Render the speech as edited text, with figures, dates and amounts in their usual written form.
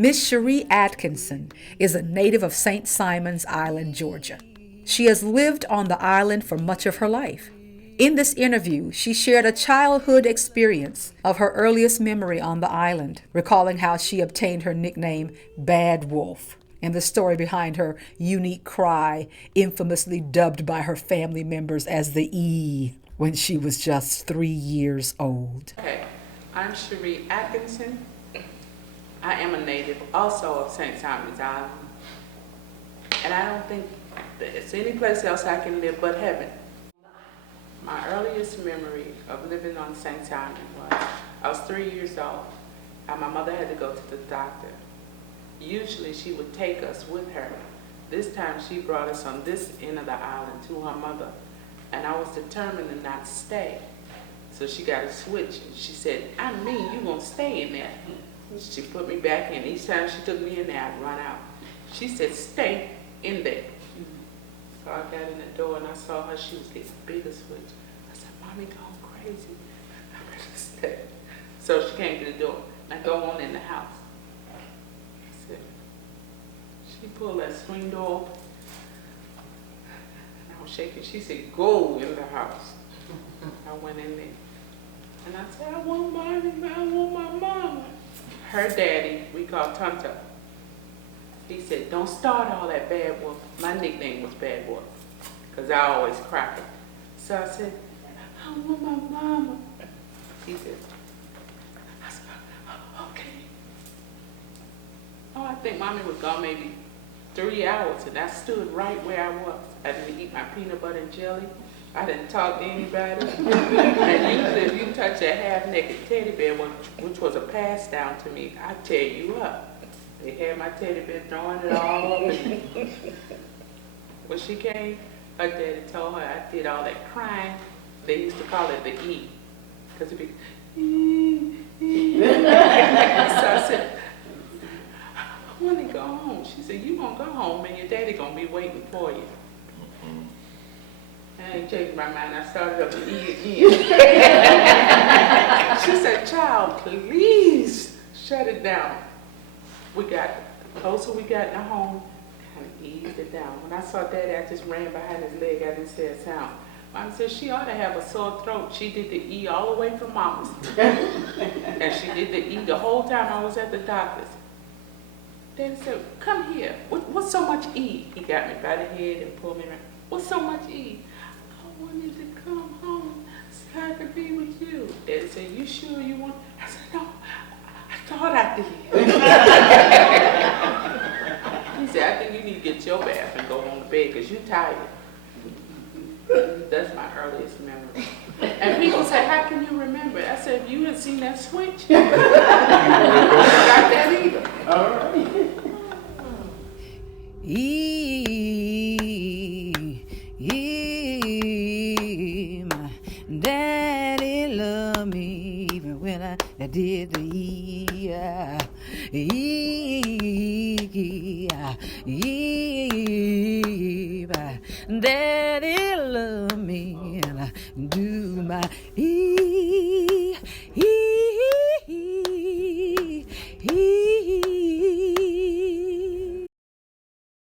Miss Cherie Atkinson is a native of St. Simons Island, Georgia. She has lived on the island for much of her life. In this interview, she shared a childhood experience of her earliest memory on the island, recalling how she obtained her nickname Bad Wolf and the story behind her unique cry, infamously dubbed by her family members as the E when she was just 3 years old. Okay, I'm Cherie Atkinson. I am a native also of St. Simons Island. And I don't think there's any place else I can live but heaven. My earliest memory of living on St. Simon was I was 3 years old and my mother had to go to the doctor. Usually she would take us with her. This time she brought us on this end of the island to her mother, and I was determined to not stay. So she got a switch and she said, I mean, you gonna stay in there. She put me back in. Each time she took me in there, I'd run out. She said, stay in there. So I got in the door and I saw her. She was getting bigger switch. I said, Mommy going crazy. I better stay. So she came to the door. Now go on in the house. I said, she pulled that swing door open. And I was shaking. She said, go in the house. I went in there. And I said, I want Mommy, I want my mama. Her daddy, we call Tonto. He said, don't start all that Bad Wolf. My nickname was Bad Wolf, because I always cried. So I said, I want my mama. He said, okay. Oh, I think Mommy was gone maybe 3 hours, and I stood right where I was. I didn't eat my peanut butter and jelly. I didn't talk to anybody. And usually if you touch a half-naked teddy bear, which was a pass down to me, I'd tear you up. They had my teddy bear throwing it all over me. When she came, her daddy told her I did all that crying. They used to call it the E, because it'd be, so I said, I want to go home. She said, you gonna go home and your daddy gonna be waiting for you. I ain't changed my mind. I started up the E again. She said, child, please shut it down. The closer we got in the home, kind of eased it down. When I saw Daddy, I just ran behind his leg. I didn't say a sound. Mom said she ought to have a sore throat. She did the E all the way from Mama's. And she did the E the whole time I was at the doctor's. Daddy said, come here. What's so much E? He got me by the head and pulled me around. What's so much E? I wanted to come home so I could be with you. Daddy said, you sure you want? I said, no, I thought I did. He said, I think you need to get your bath and go on to bed because you're tired. That's my earliest memory. And people say, how can you remember it? I said, if you had seen that switch, you wouldn't have got that either. All right. My daddy loved me even when I did the my daddy